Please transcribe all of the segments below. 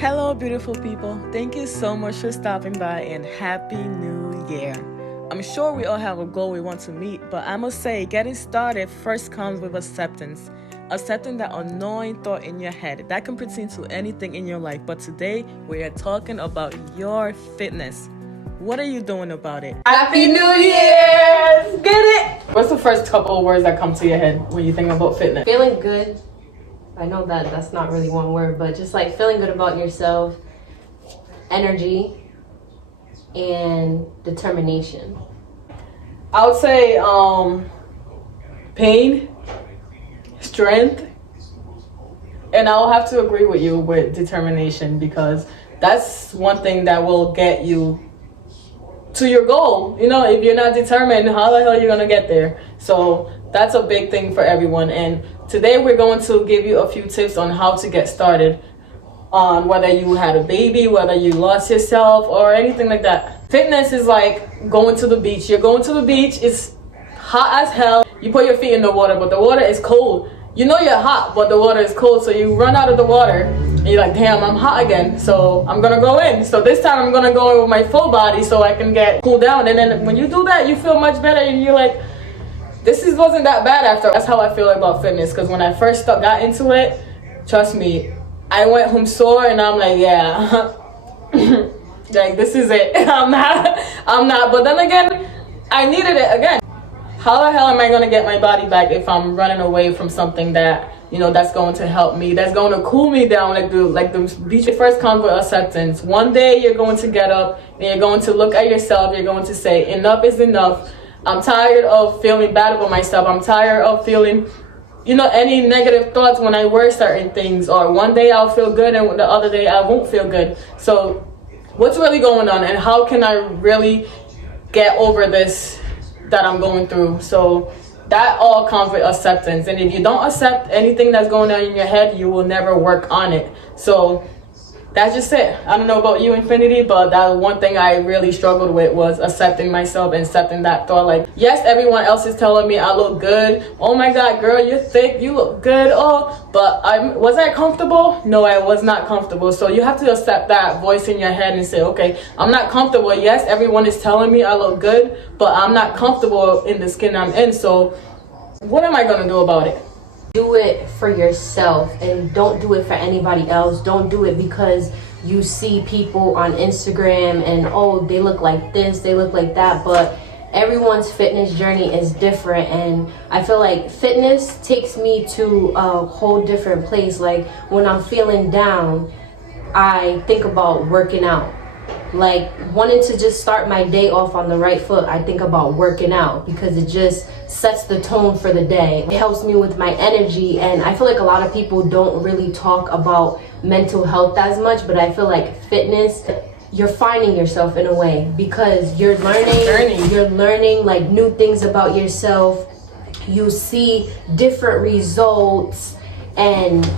Hello, beautiful people. Thank you so much for stopping by and Happy New Year. I'm sure we all have a goal we want to meet, but I must say, getting started first comes with acceptance. Accepting that annoying thought in your head that can pertain to anything in your life. But today, we are talking about your fitness. What are you doing about it? Happy New Year! Get it? What's the first couple of words that come to your head when you think about fitness? Feeling good. I know that's not really one word, but just like feeling good about yourself, energy, and determination. I would say pain, strength, and I'll have to agree with you with determination, because that's one thing that will get you to your goal. You know, if you're not determined, how the hell are you gonna get there? So that's a big thing for everyone. And today we're going to give you a few tips on how to get started, on whether you had a baby, whether you lost yourself, or anything like that. Fitness is like going to the beach. You're going to the beach, it's hot as hell. You put your feet in the water, but the water is cold. You know you're hot, but the water is cold, so you run out of the water and you're like, damn, I'm hot again, so I'm gonna go in. So this time I'm gonna go in with my full body so I can get cooled down. And then when you do that, you feel much better and you're like, wasn't that bad after. That's how I feel about fitness, because when I first got into it, trust me, I went home sore and I'm like, yeah, like this is it. I'm not. But then again, I needed it again. How the hell am I gonna get my body back if I'm running away from something that, you know, that's going to help me, that's going to cool me down, like the beach? It first comes with acceptance. One day you're going to get up and you're going to look at yourself. You're going to say, enough is enough. I'm tired of feeling bad about myself. I'm tired of feeling, you know, any negative thoughts when I wear certain things. Or one day I'll feel good and the other day I won't feel good. So what's really going on, and how can I really get over this that I'm going through? So that all comes with acceptance. And if you don't accept anything that's going on in your head, you will never work on it. So that's just it. I don't know about you, Infinity, but that one thing I really struggled with was accepting myself and accepting that thought. Like, yes, everyone else is telling me I look good. Oh my God, girl, you're thick. You look good. Oh, but was I comfortable? No, I was not comfortable. So you have to accept that voice in your head and say, okay, I'm not comfortable. Yes, everyone is telling me I look good, but I'm not comfortable in the skin I'm in. So what am I going to do about it? Do it for yourself and don't do it for anybody else. Don't do it because you see people on Instagram and, oh, they look like this, they look like that. But everyone's fitness journey is different, and I feel like fitness takes me to a whole different place. Like when I'm feeling down, I think about working out. Like wanting to just start my day off on the right foot, I think about working out because it just sets the tone for the day. It helps me with my energy, and I feel like a lot of people don't really talk about mental health as much, but I feel like fitness, you're finding yourself in a way because you're learning like new things about yourself. You see different results, and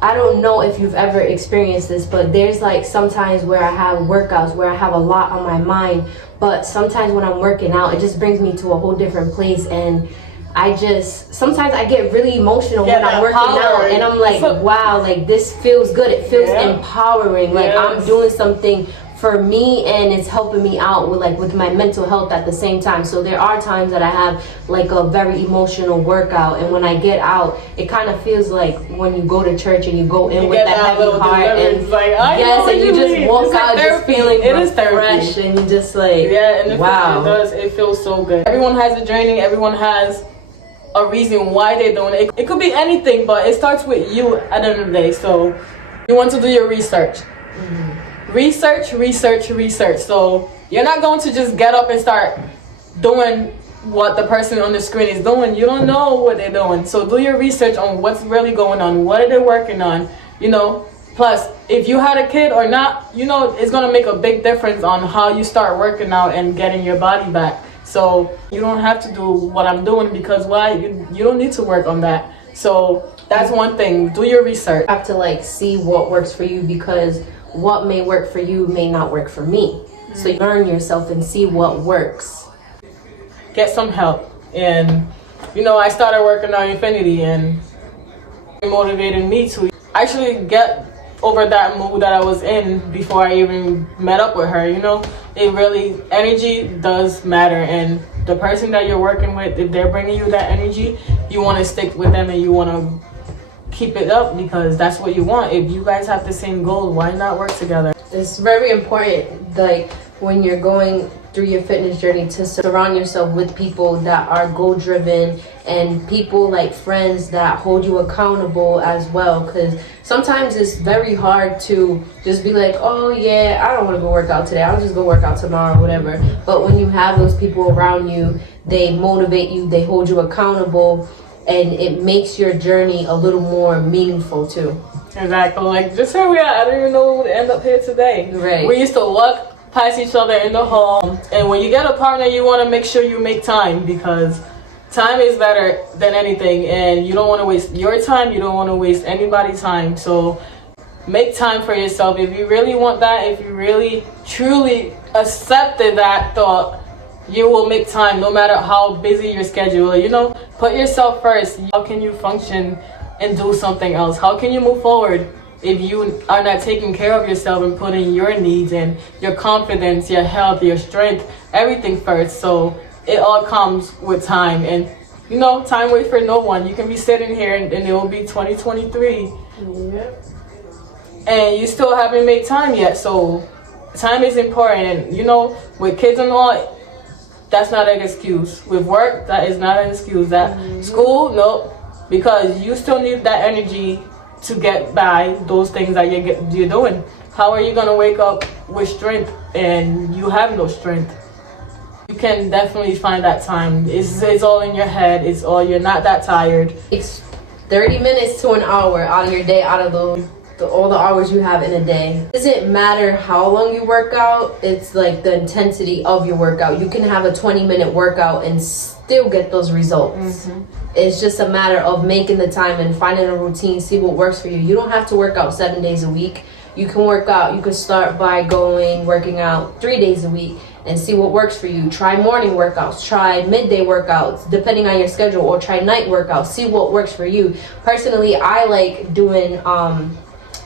I don't know if you've ever experienced this, but there's like sometimes where I have workouts where I have a lot on my mind, but sometimes when I'm working out, it just brings me to a whole different place, and sometimes I get really emotional when I'm working out, and I'm like, wow, like this feels good. It feels empowering. Like I'm doing something for me, and it's helping me out with my mental health at the same time. So there are times that I have like a very emotional workout, and when I get out, it kind of feels like when you go to church and you go in with that heavy heart, and and you just walk out just feeling refreshed, and you just like, and wow, it feels so good. Everyone has a journey. Everyone has a reason why they're doing it. It could be anything, but it starts with you at the end of the day. So you want to do your research. Research. So you're not going to just get up and start doing what the person on the screen is doing. You don't know what they're doing. So do your research on what's really going on. What are they working on? You know, plus if you had a kid or not, you know, it's going to make a big difference on how you start working out and getting your body back. So you don't have to do what I'm doing, because why? You don't need to work on that. So that's one thing. Do your research. You have to like see what works for you, because what may work for you may not work for me. So you learn yourself and see what works. Get some help. And you know, I started working on Infinity, and it motivated me to actually get over that mood that I was in before I even met up with her. It really, energy does matter, and the person that you're working with, if they're bringing you that energy, you want to stick with them and you want to keep it up because that's what you want. If you guys have the same goal, why not work together? It's very important, like when you're going through your fitness journey, to surround yourself with people that are goal driven and people like friends that hold you accountable as well, because sometimes it's very hard to just be like, oh yeah, I don't want to go work out today, I'll just go work out tomorrow, whatever. But when you have those people around you, they motivate you, they hold you accountable, and it makes your journey a little more meaningful too. Exactly. Like, just here we are. I don't even know we would end up here today. Right. We used to walk past each other in the hall, and when you get a partner, you want to make sure you make time, because time is better than anything, and you don't want to waste your time, you don't want to waste anybody's time. So make time for yourself. If you really want that, if you really truly accepted that thought, you will make time no matter how busy your schedule is. Put yourself first. How can you function and do something else? How can you move forward if you are not taking care of yourself and putting your needs and your confidence, your health, your strength, everything first? So it all comes with time, and time waits for no one. You can be sitting here and it will be 2023. Yep. And you still haven't made time yet. So time is important, and with kids and all, that's not an excuse. With work, that is not an excuse. That school, no, because you still need that energy to get by those things that you're doing. How are you gonna wake up with strength and you have no strength? You can definitely find that time. It's all in your head. You're not that tired. It's 30 minutes to an hour out of your day, out of all the hours you have in a day. It doesn't matter how long you work out, it's like the intensity of your workout. You can have a 20-minute workout and still get those results. It's just a matter of making the time and finding a routine, see what works for you. You don't have to work out 7 days a week. You can start by working out 3 days a week and see what works for you. Try morning workouts, try midday workouts, depending on your schedule, or try night workouts. See what works for you. Personally, I like doing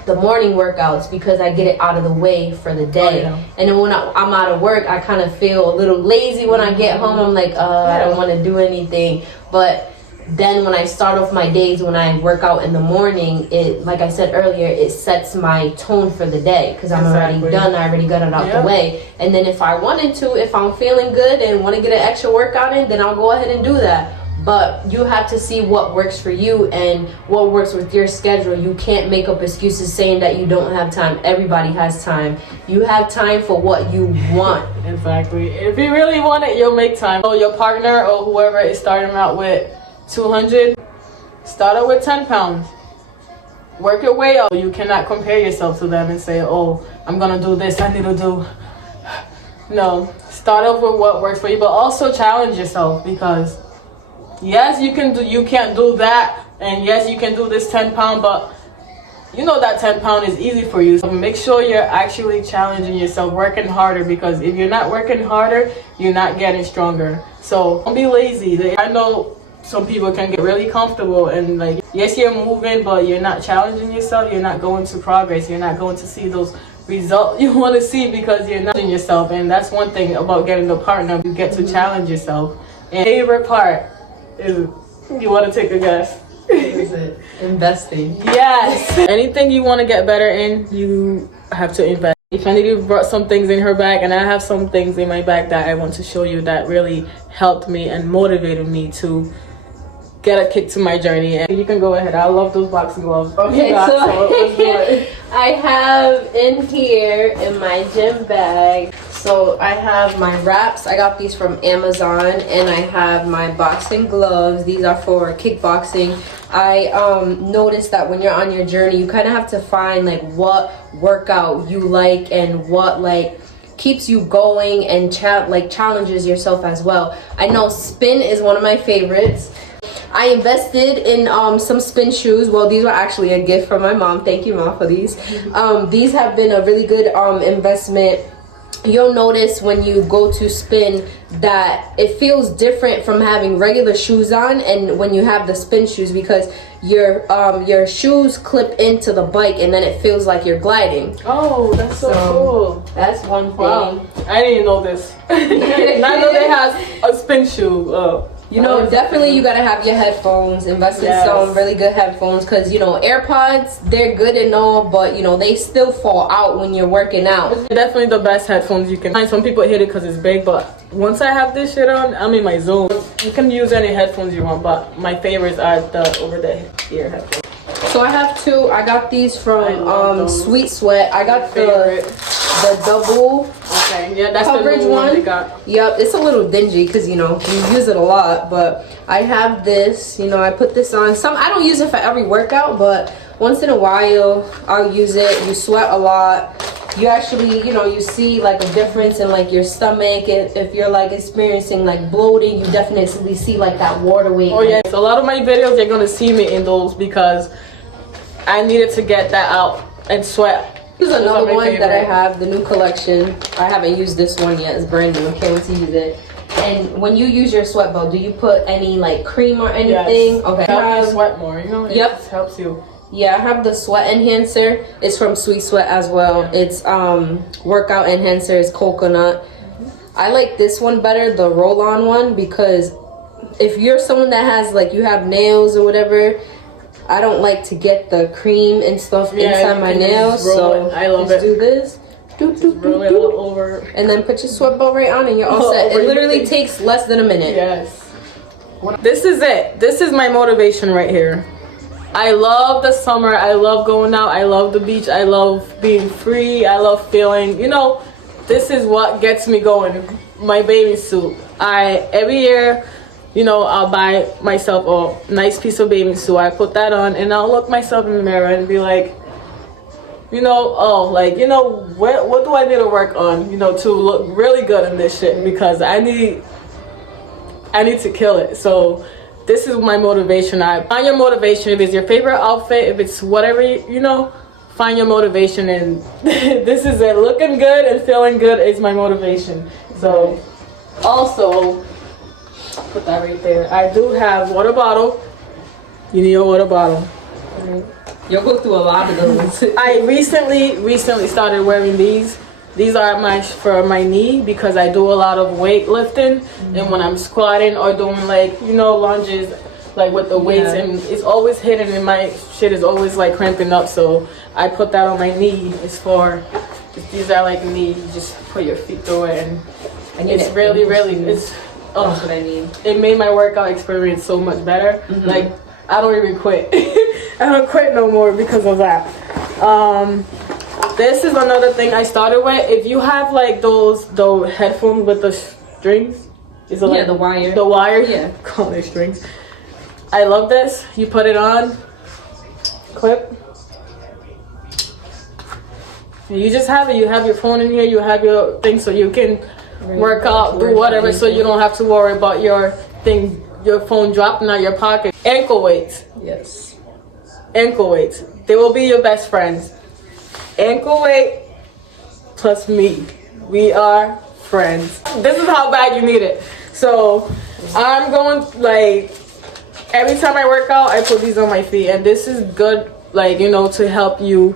the morning workouts because I get it out of the way for the day. And then when I'm out of work, I kind of feel a little lazy when I get home. I'm like, I don't want to do anything. But then when I start off my days, when I work out in the morning, it, like I said earlier, it sets my tone for the day because I'm already done. I already got it out the way. And then if I wanted to, if I'm feeling good and want to get an extra workout in, then I'll go ahead and do that. But you have to see what works for you and what works with your schedule. You can't make up excuses saying that you don't have time. Everybody has time. You have time for what you want. Exactly. If you really want it, you'll make time. So your partner or whoever is starting out with 200, start out with 10 pounds. Work your way up. You cannot compare yourself to them and say, oh, I'm going to do this, I need to do. No. Start off with what works for you, but also challenge yourself, because yes, you can't do that, and yes, you can do this 10-pound, but that 10-pound is easy for you. So make sure you're actually challenging yourself, working harder, because if you're not working harder, you're not getting stronger. So don't be lazy. I know some people can get really comfortable and yes, you're moving, but you're not challenging yourself. You're not going to progress. You're not going to see those results you want to see because you're not in yourself. And that's one thing about getting a partner. You get to challenge yourself. And favorite part is, you want to take a guess? What is it? Investing. Yes. Anything you want to get better in, you have to invest. Infinity brought some things in her bag, and I have some things in my bag that I want to show you that really helped me and motivated me to get a kick to my journey. And you can go ahead. I love those boxing gloves. Okay, so I have in here in my gym bag, so I have my wraps. I got these from Amazon, and I have my boxing gloves. These are for kickboxing. I noticed that when you're on your journey, you kind of have to find what workout you like and what keeps you going and challenges yourself as well. I know spin is one of my favorites. I invested in some spin shoes. Well, these were actually a gift from my mom. Thank you, Mom, for these. These have been a really good investment you'll notice when you go to spin that it feels different from having regular shoes on and when you have the spin shoes, because your shoes clip into the bike and then it feels like you're gliding. Oh, that's so cool. That's one thing. Wow, I didn't know this. I know they have a spin shoe. You know, definitely you gotta have your headphones. Invest in some really good headphones, because you know AirPods, they're good and all, but you know they still fall out when you're working out. It's definitely the best headphones you can find. Some people hate it because it's big, but once I have this shit on, I'm in my zone. You can use any headphones you want, but my favorites are the over the ear headphones. So I have two. I got these from Sweet Sweat. I got the double yeah, that's coverage the new one they one. got. Yep, it's a little dingy because you know you use it a lot, but I have this. You know, I put this on. I don't use it for every workout, but once in a while I'll use it. You sweat a lot. You actually, you know, you see like a difference in like your stomach. If you're like experiencing like bloating, you definitely see like that water weight. Oh yeah, so a lot of my videos you're gonna see me in those because I needed to get that out and sweat. This is another one that I have, the new collection. I haven't used this one yet. It's brand new. Can't wait to use it. And when you use your sweat belt, do you put any like cream or anything? Yes. Okay. Help you sweat more, you know? It just helps you. Yeah, I have the sweat enhancer. It's from Sweet Sweat as well. Yeah. It's workout enhancer is coconut. I like this one better, the roll-on one, because if you're someone that has like you have nails or whatever, I don't like to get the cream and stuff inside my nails, so I love just do this. Roll it all over. And then put your sweat belt right on and you're all set. It literally takes less than a minute. Yes. This is it. This is my motivation right here. I love the summer. I love going out. I love the beach. I love being free. I love feeling, you know, this is what gets me going. My bathing suit. Every year, you know, I'll buy myself a nice piece of bathing suit. I put that on and I'll look myself in the mirror and be like, you know, what do I need to work on, you know, to look really good in this shit, because I need to kill it. So this is my motivation. I find your motivation. If it's your favorite outfit, if it's whatever, you know, find your motivation, and this is it. Looking good and feeling good is my motivation. So also put that right there. I do have water bottle. You need a water bottle. You'll go through a lot of those. I recently started wearing these. These are for my knee, because I do a lot of weightlifting, and when I'm squatting or doing like, you know, lunges, like with the weights, and it's always hidden, and my shit is always like cramping up. So I put that on my knee. It's for these are like knee. You just put your feet through it, and it's really it's. That's what I need. It made my workout experience so much better. Like I don't even quit. I don't quit no more because of that. This is another thing I started with. If you have like the headphones with the strings, is it like the wire? The wire, yeah. Call it strings. I love this. You put it on, clip. And you just have it. You have your phone in here. You have your thing, so you can work out, do whatever, so you don't have to worry about your phone dropping out your pocket. Ankle weights. Yes. Ankle weights. They will be your best friends. Ankle weight plus me. We are friends. This is how bad you need it. So I'm going, like, every time I work out, I put these on my feet, and this is good, like, you know, to help you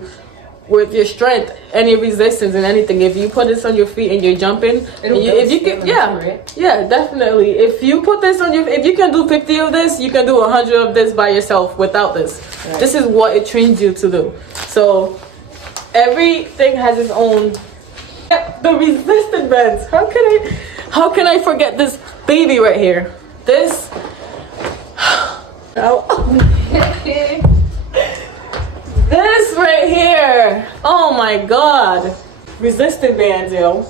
with your strength, any resistance and anything. If you put this on your feet and you're jumping, yeah, definitely. If you put this on if you can do 50 of this, you can do 100 of this by yourself without this. Right. This is what it trains you to do. So everything has its own. The resistance bands. How can I forget this baby right here? This. This right here. Oh my god. Resistant bands, yo.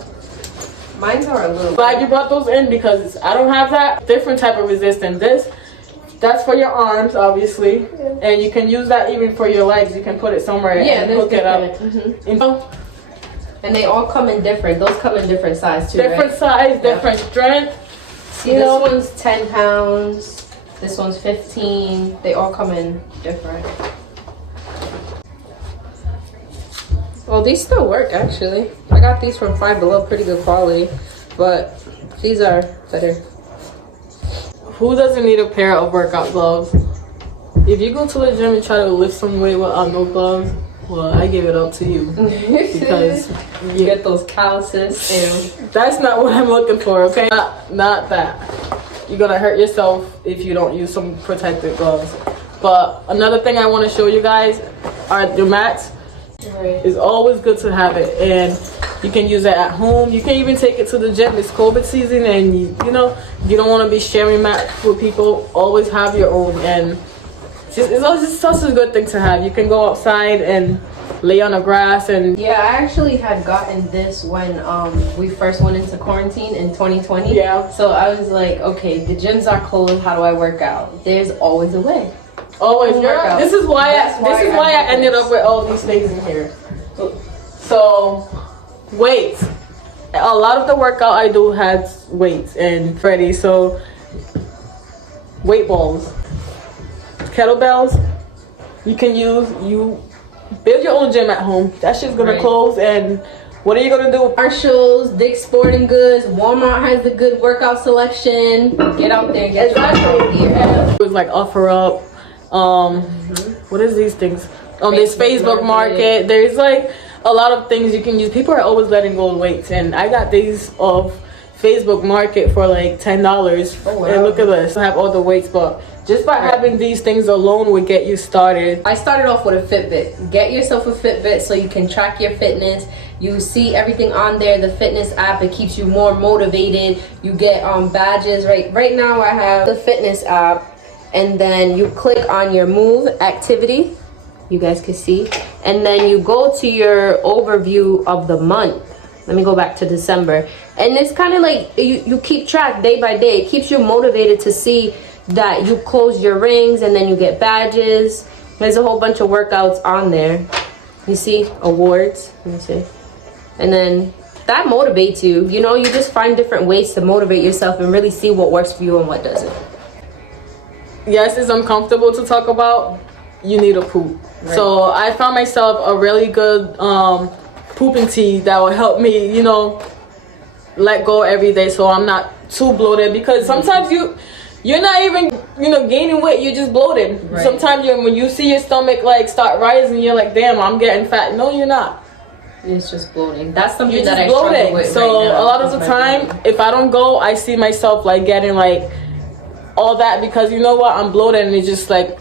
Mine are a little. Glad you brought those in, because I don't have that. Different type of resistance. That's for your arms, obviously. Yeah. And you can use that even for your legs. You can put it somewhere and hook it up. And they all come in different. Those come in different size too. Different size, different strength. See, this one's 10 pounds. This one's 15. They all come in different. Oh, these still work actually. I got these from Five Below, pretty good quality, but these are better. Who doesn't need a pair of workout gloves? If you go to the gym and try to lift some weight without no gloves, well, I give it up to you. Because you get those calluses. And that's not what I'm looking for, okay? Not that. You're gonna hurt yourself if you don't use some protective gloves. But another thing I want to show you guys are the mats. right. It's always good to have it, and you can use it at home. You can even take it to the gym. It's COVID season, and you know you don't want to be sharing mats with people. Always have your own, and it's always such a good thing to have. You can go outside and lay on the grass, and Yeah, I actually had gotten this when we first went into quarantine in 2020. Yeah. So I was like, okay, the gyms are closed. How do I work out? There's always a way. always, girl. workout. This is why I did ended this. up with all these things in here. So weights. A lot of the workout I do has weights and Freddie. So weight balls, kettlebells. You can use. You build your own gym at home. That shit's gonna Right. close, and what are you gonna do? Marshalls, Dick's Sporting Goods, Walmart has the good workout selection. Get out there and get your workout gear. It was like offer up. What is these things? There's Facebook Market. There's like a lot of things you can use. People are always letting go of weights, and I got these off Facebook Market for like $10. Oh, wow. And look at this. I have all the weights, but just by having these things alone would get you started. I started off with a Fitbit. Get yourself a Fitbit so you can track your fitness. You see everything on there, the fitness app. It keeps you more motivated. You get badges. Right now I have the fitness app, and then you click on your move activity. You guys can see, and then you go to your overview of the month. Let me go back to December, and it's kind of like you keep track day by day. It keeps you motivated to see that you close your rings, and then you get badges. There's a whole bunch of workouts on there. You see awards. Let me see. And then that motivates you. You know, you just find different ways to motivate yourself and really see what works for you and what doesn't. Yes, it's uncomfortable to talk about. You need a poop. Right. So I found myself a really good pooping tea that will help me, you know, let go every day so I'm not too bloated, because sometimes you're not even, you know, gaining weight, you're just bloated. Right. Sometimes when you see your stomach like start rising, you're like, damn, I'm getting fat. No, you're not. It's just bloating. That's something You're that just I struggle bloating. with So right now. a lot of It's the my time, bloating. if I don't go, I see myself like getting like all that, because you know what, I'm bloated, and it's just like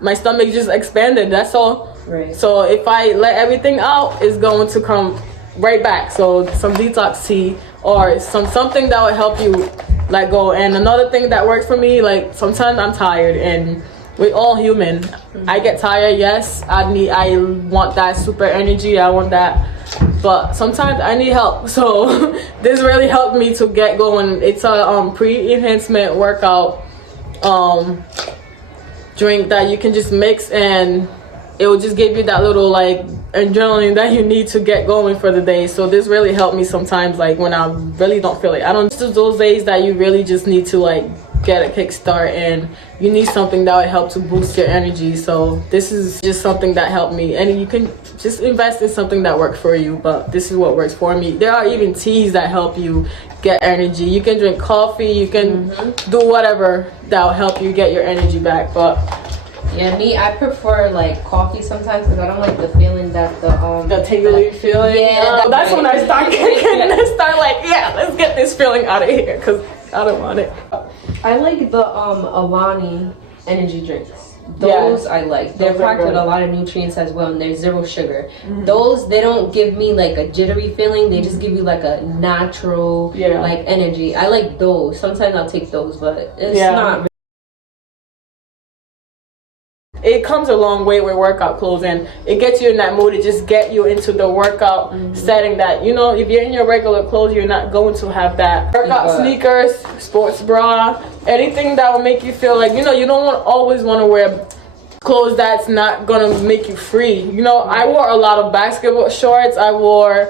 my stomach just expanded. That's all. Right. So if I let everything out, it's going to come right back. So some detox tea or something that will help you let go. And another thing that works for me, like sometimes I'm tired, and we're all human. I get tired. Yes, I want that super energy. I want that, but sometimes I need help. So this really helped me to get going. It's a pre-enhancement workout drink that you can just mix, and it will just give you that little like adrenaline that you need to get going for the day. So this really helped me sometimes, like when I really don't feel it. I don't just those days that you really just need to like get a kickstart, and you need something that would help to boost your energy. So this is just something that helped me, and you can just invest in something that works for you, but this is what works for me. There are even teas that help you get energy. You can drink coffee, you can do whatever that will help you get your energy back. But Yeah, me, I prefer like coffee sometimes because I don't like the feeling that the tingly feeling, Yeah, that's when I start kicking and start like, yeah, let's get this feeling out of here, because I don't want it. I like the Alani energy drinks. Those Yeah. I like. They're Those are packed with good. a lot of nutrients as well, and they're zero sugar. Those, they don't give me like a jittery feeling. They just give you like a natural like energy. I like those. Sometimes I'll take those, but it's not. It comes a long way with workout clothes, and it gets you in that mood to just get you into the workout setting that, you know, if you're in your regular clothes, you're not going to have that. Workout sneakers, sports bra, anything that will make you feel like, you know, you don't always want to wear clothes that's not going to make you free. You know, I wore a lot of basketball shorts. I wore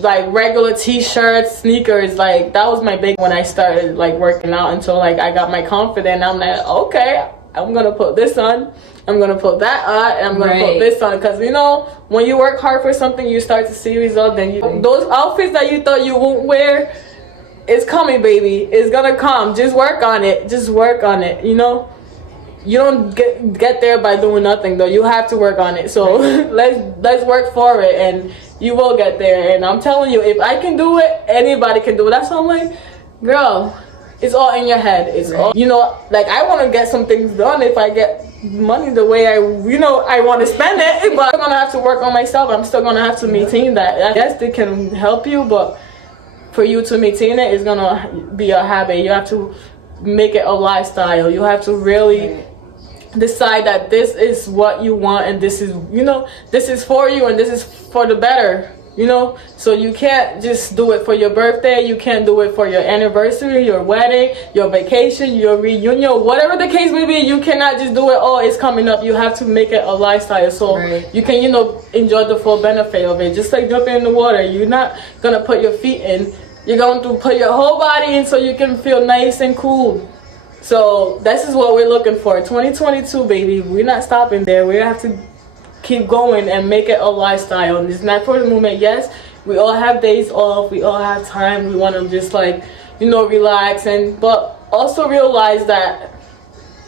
like regular t-shirts, sneakers. Like that was my big when I started like working out, until like I got my confidence. I'm like, okay, I'm gonna put this on, I'm gonna put that on, and I'm gonna put this on, because you know when you work hard for something, you start to see results. Then those outfits that you thought you won't wear, it's coming, baby. It's gonna come. Just work on it. Just work on it. You know, you don't get there by doing nothing though. You have to work on it. So let's work for it, and you will get there. And I'm telling you, if I can do it, anybody can do it. That's why I'm like, girl, it's all in your head. It's all, you know, like I want to get some things done if I get money the way I want to spend it, but I'm gonna have to work on myself. I'm still gonna have to maintain that. Yes, they can help you, but for you to maintain it, it's gonna be a habit. You have to make it a lifestyle. You have to really decide that this is what you want, and this is, you know, this is for you, and this is for the better, you know. So you can't just do it for your birthday. You can't do it for your anniversary, your wedding, your vacation, your reunion, whatever the case may be. You cannot just do it, oh, it's coming up. You have to make it a lifestyle, so you can, you know, enjoy the full benefit of it. Just like jumping in the water, you're not gonna put your feet in, you're going to put your whole body in so you can feel nice and cool. So this is what we're looking for. 2022, baby. We're not stopping there. We have to keep going and make it a lifestyle. And it's not for the moment. Yes, we all have days off. We all have time. We want to just, like, you know, relax, but also realize that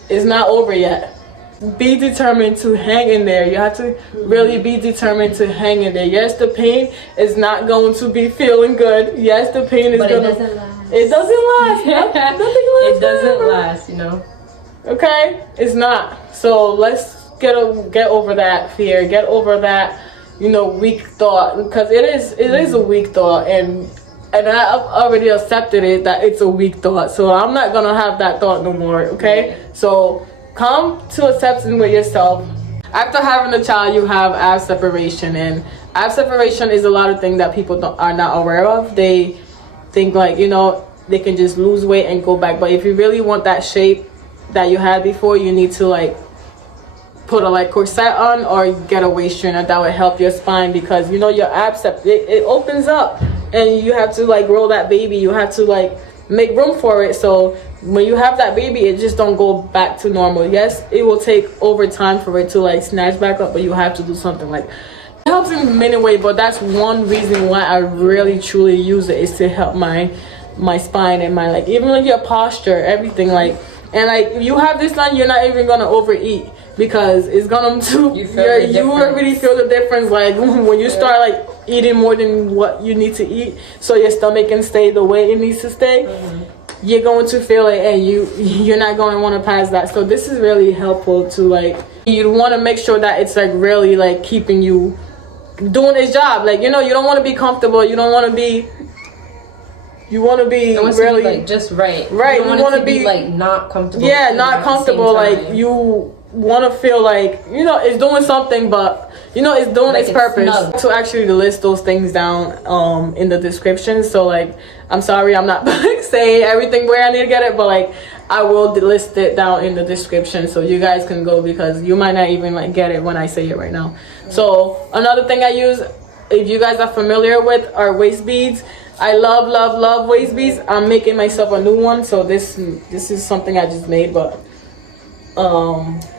it's not over yet. Be determined to hang in there. You have to really be determined to hang in there. Yes, the pain is not going to be feeling good. Yes, the pain is going to... It doesn't last. It doesn't last. Nothing lasts. It doesn't last, you know. Okay? It's not. So let's get over that fear. Get over that, you know, weak thought. Because it is a weak thought. And I've already accepted it that it's a weak thought. So I'm not going to have that thought no more. Okay? So come to acceptance with yourself. After having a child, you have ab separation. And ab separation is a lot of things that people are not aware of. They think, like, you know, they can just lose weight and go back. But if you really want that shape that you had before, you need to, like, put a, like, corset on or get a waist trainer that would help your spine, because, you know, your abs, it opens up and you have to, like, roll that baby. You have to, like, make room for it. So when you have that baby, it just don't go back to normal. Yes, it will take over time for it to, like, snatch back up, but you have to do something. Like, it helps in many ways, but that's one reason why I really truly use it, is to help my spine and my, like, even like your posture, everything. Like, and like, you have this on, you're not even gonna overeat, because it's gonna do you already feel the difference. Like, when you start, like, eating more than what you need to eat, so your stomach can stay the way it needs to stay, you're going to feel it, and you're not going to want to pass that. So this is really helpful to, like, you want to make sure that it's, like, really, like, keeping you doing its job. Like, you know, you don't want to be comfortable. You don't want to be. You want to be really, like, just right. Right. You want to be like not comfortable. Yeah, not comfortable. Like, you want to feel like, you know, it's doing something, but, you know, it's doing, like, its purpose. To actually list those things down in the description. So, like, I'm sorry, I'm not saying everything where I need to get it, but, like, I will list it down in the description so you guys can go, because you might not even, like, get it when I say it right now. So another thing I use, if you guys are familiar with, are waist beads. I love waist beads. I'm making myself a new one, so this is something I just made, but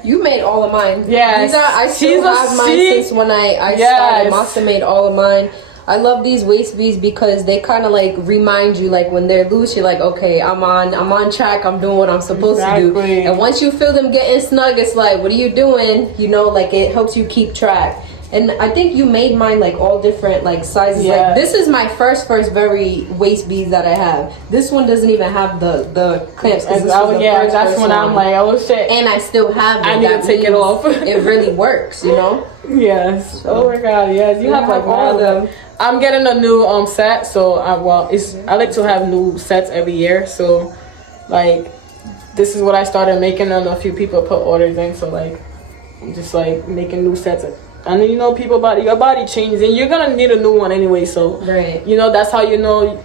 you made all of mine. Yeah, I still have mine since when I started. Masta made all of mine. I love these waist beads because they kind of, like, remind you, like, when they're loose, you're like, okay, I'm on track, I'm doing what I'm supposed to do. And once you feel them getting snug, it's like, what are you doing? You know, like, it helps you keep track. And I think you made mine, like, all different, like, sizes. Yeah. Like, this is my first very waist beads that I have. This one doesn't even have the clamps. That's when I'm like, oh shit. And I still have it. I need to take it off. It really works, you know? Yes. Oh my god, yes. You have, like, all of them. I'm getting a new set, so I like to have new sets every year. So, like, this is what I started making, and a few people put orders in. So, like, I'm just, like, making new sets. And, you know, your body changes, and you're gonna need a new one anyway. So, you know, that's how you know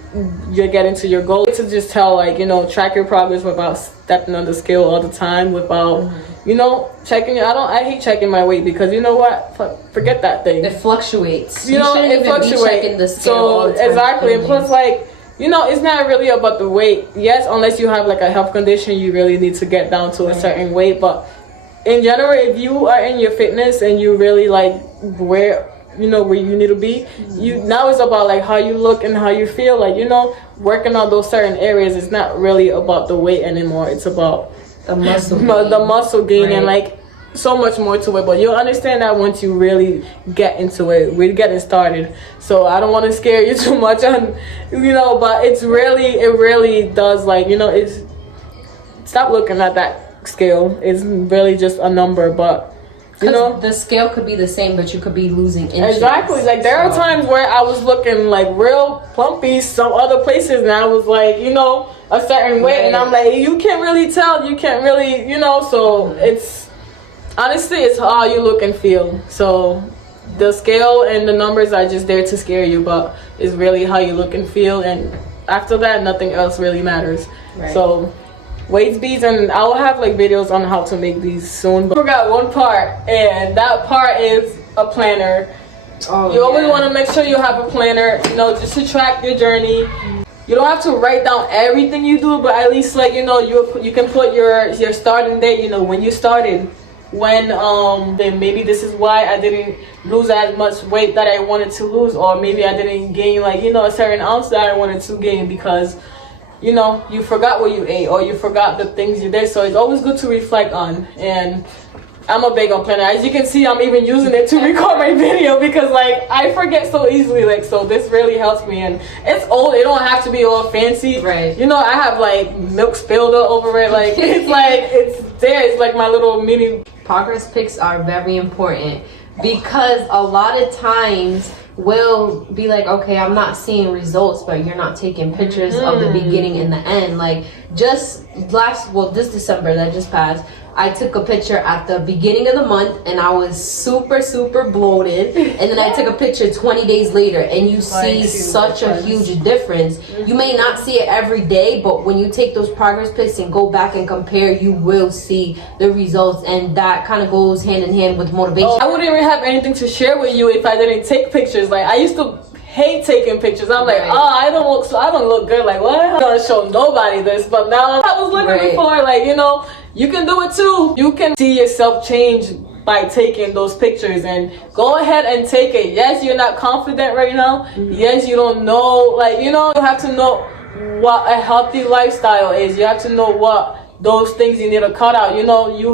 you're getting to your goal. To just tell, like, you know, track your progress without stepping on the scale all the time, without, you know, checking. I hate checking my weight, because, you know what? Forget that thing. It fluctuates. You know, it fluctuates. Checking the scale all the time. Exactly. And plus, like, you know, it's not really about the weight. Yes, unless you have, like, a health condition, you really need to get down to a certain weight. But in general, if you are in your fitness and you really, like, wear where you need to be. You now it's about like how you look and how you feel, like working on those certain areas. It's not really about the weight anymore. It's about The muscle the muscle gain, Right. and like so much more to it. But you'll understand that once you really get into it. We're getting started, so I don't want to scare you too much on but it really does, like it's, stop looking at that scale. It's really just a number, but the scale could be the same, but you could be losing inches. Exactly. Like there are times where I was looking like real plumpy some other places, and I was like, a certain weight, and I'm like, you can't really tell. You can't really, So it's honestly, it's how you look and feel. So the scale and the numbers are just there to scare you, but it's really how you look and feel, and after that, nothing else really matters. Right. So. Weights beads, and I'll have like videos on how to make these soon. But I forgot one part, and that part is a planner. You always want to make sure you have a planner, just to track your journey. You don't have to write down everything you do, but at least like you can put your starting date. When you started, when then maybe this is why I didn't lose as much weight that I wanted to lose, or maybe I didn't gain like a certain ounce that I wanted to gain because. You forgot what you ate, or you forgot the things you did. So it's always good to reflect on. And I'm a big on planner. As you can see, I'm even using it to record my video because like I forget so easily. Like, so this really helps me. And it's old. It don't have to be all fancy. Right. I have like milk spilled over it. Like it's like it's there. It's like my little mini. Progress pics are very important because a lot of times will be like, okay, I'm not seeing results, but you're not taking pictures of the beginning and the end. Like just this December that just passed, I took a picture at the beginning of the month and I was super, super bloated. And then I took a picture 20 days later and you see such a huge difference. You may not see it every day, but when you take those progress pics and go back and compare, you will see the results. And that kind of goes hand in hand with motivation. I wouldn't even have anything to share with you if I didn't take pictures. Like I used to hate taking pictures. I'm like, I don't look good. Like, what? I'm gonna show nobody this. But now I was looking before, like, you can do it too. You can see yourself change by taking those pictures, and go ahead and take it. Yes, you're not confident right now. Yes, you don't know, like, you have to know what a healthy lifestyle is. You have to know what those things you need to cut out. You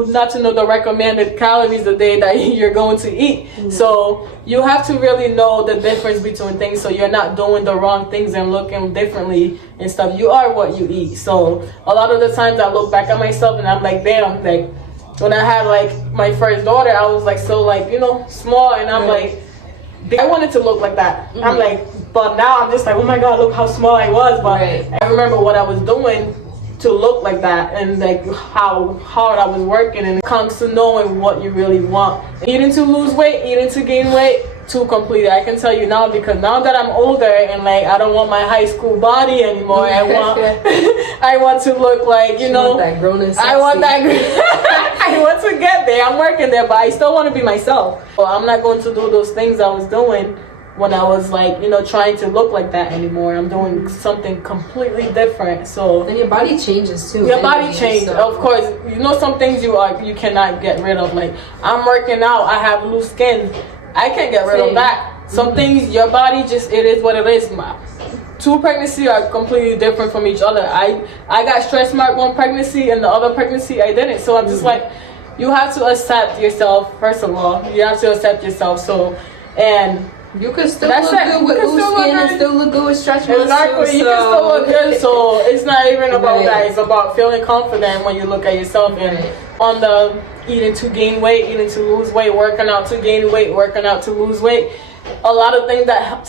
not to know the recommended calories a day that you're going to eat. So you have to really know the difference between things, so you're not doing the wrong things and looking differently and stuff. You are what you eat. So a lot of the times I look back at myself and I'm like, damn, like when I had like my first daughter, I was like so like small, and I'm like, I wanted to look like that. I'm like, but now I'm just like, oh my god, look how small I was. But I remember what I was doing to look like that, and like how hard I was working, and it comes to knowing what you really want. Eating to lose weight, eating to gain weight, to complete it. I can tell you now, because now that I'm older and like I don't want my high school body anymore. I want to look like that grown and sexy. I want that. I want to get there. I'm working there, but I still want to be myself. So I'm not going to do those things I was doing when I was like, trying to look like that anymore. I'm doing something completely different. So and your body changes too. Your body changes, of course. Some things you cannot get rid of. Like I'm working out, I have loose skin. I can't get rid of that. Some things, your body just, it is what it is. Two pregnancies are completely different from each other. I got stretch mark one pregnancy, and the other pregnancy I didn't. So I'm just like, you have to accept yourself. First of all, you have to accept yourself. So, and you can still look good with loose skin and still look good with stretch marks. Exactly, you can still look good. So it's not even about that. It's about feeling confident when you look at yourself. And on the eating to gain weight, eating to lose weight, working out to gain weight, working out to lose weight. A lot of things that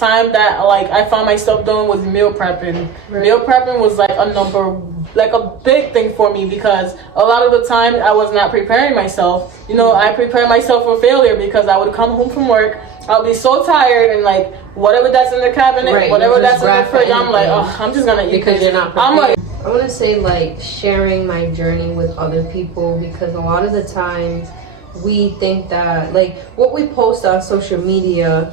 like I found myself doing was meal prepping. Meal prepping was like a big thing for me, because a lot of the time I was not preparing myself. I prepared myself for failure, because I would come home from work, I'll be so tired, and like whatever that's in the cabinet, whatever that's in the fridge, I'm like, oh, I'm just gonna eat because you're not prepared. I'm like, I want to say like sharing my journey with other people, because a lot of the times we think that like what we post on social media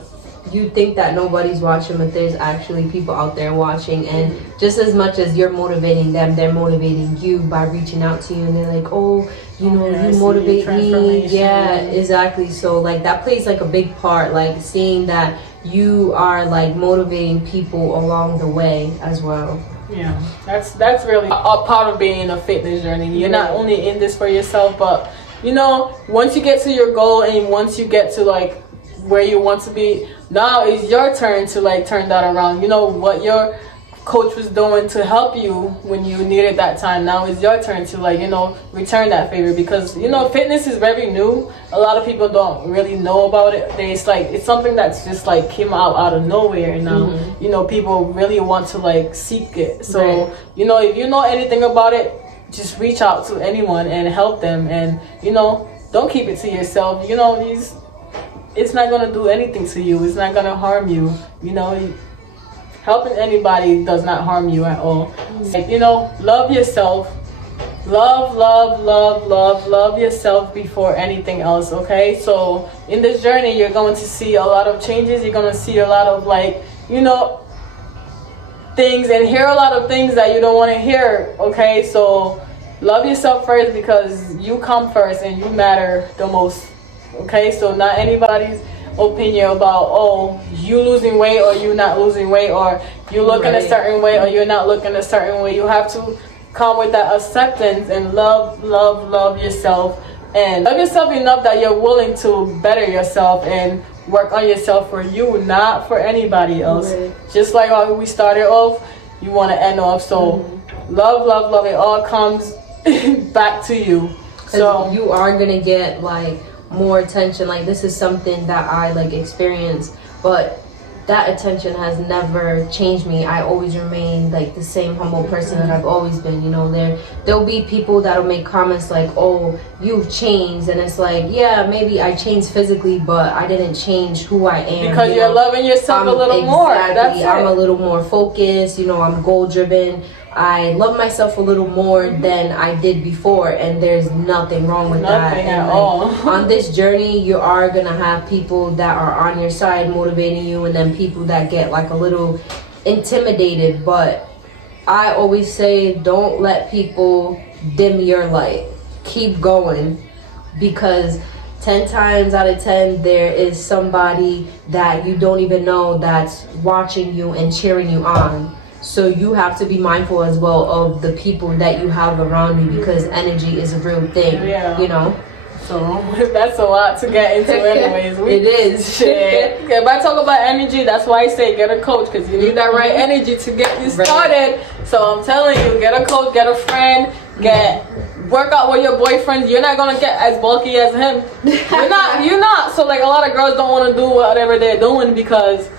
you think that nobody's watching, but there's actually people out there watching. And just as much as you're motivating them, they're motivating you by reaching out to you, and they're like, oh, you know, you motivate me. Yeah, exactly. So like that plays like a big part, like seeing that you are like motivating people along the way as well. Yeah, that's really a part of being a fitness journey. You're not only in this for yourself, but you know, once you get to your goal and once you get to like where you want to be, now it's your turn to like turn that around. You know what your coach was doing to help you when you needed that time. Now it's your turn to like, you know, return that favor, because you know fitness is very new. A lot of people don't really know about it. It's something that's just like came out of nowhere, and now you know people really want to like seek it. So you know, if you know anything about it, just reach out to anyone and help them. And you know, don't keep it to yourself. You know, it's not gonna do anything to you. It's not gonna harm you. You know, helping anybody does not harm you at all. Like, you know, love yourself. Love yourself before anything else, okay? So in this journey, you're going to see a lot of changes. You're going to see a lot of like, you know, things, and hear a lot of things that you don't want to hear, okay? So love yourself first, because you come first and you matter the most, okay? So not anybody's opinion about, oh, you losing weight or you not losing weight, or you looking a certain way or you're not looking a certain way. You have to come with that acceptance and love yourself, and love yourself enough that you're willing to better yourself and work on yourself for you, not for anybody else. Just like how we started off, you want to end off. So love, it all comes back to you. So you are gonna get like more attention. Like this is something that I like experienced, but that attention has never changed me. I always remain like the same humble person that I've always been. You know, there'll be people that'll make comments like, oh, you've changed, and it's like, yeah, maybe I changed physically, but I didn't change who I am. Because you're loving yourself a little more. That's it. I'm a little more focused, you know, I'm goal driven. I love myself a little more than I did before, and there's nothing wrong with that. Nothing And at all. On this journey, you are gonna have people that are on your side motivating you, and then people that get like a little intimidated. But I always say, don't let people dim your light. Keep going, because 10 times out of 10 there is somebody that you don't even know that's watching you and cheering you on. So you have to be mindful as well of the people that you have around you, because energy is a real thing, you know? So that's a lot to get into anyways. It is. Shit. If I talk about energy, that's why I say get a coach, because you need that right energy to get you started. So I'm telling you, get a coach, get a friend, work out with your boyfriend. You're not gonna get as bulky as him. You're not. So like a lot of girls don't want to do whatever they're doing because,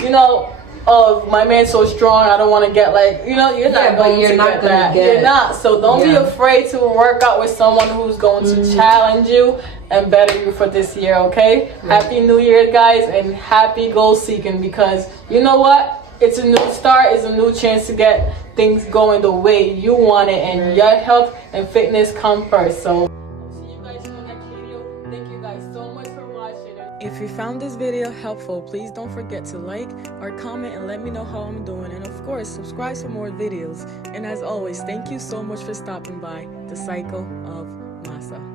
you know, oh, my man's so strong, I don't want to get like, you know, you're not going to get that. You're not. So don't be afraid to work out with someone who's going to challenge you and better you for this year, okay? Happy New Year, guys, and happy goal seeking, because you know what? It's a new start. It's a new chance to get things going the way you want it, and your health and fitness come first. So see you guys in the next video. Thank you guys so much for watching. If you found this video helpful, please don't forget to like or comment and let me know how I'm doing. And of course, subscribe for more videos. And as always, thank you so much for stopping by The Cycle of Masa.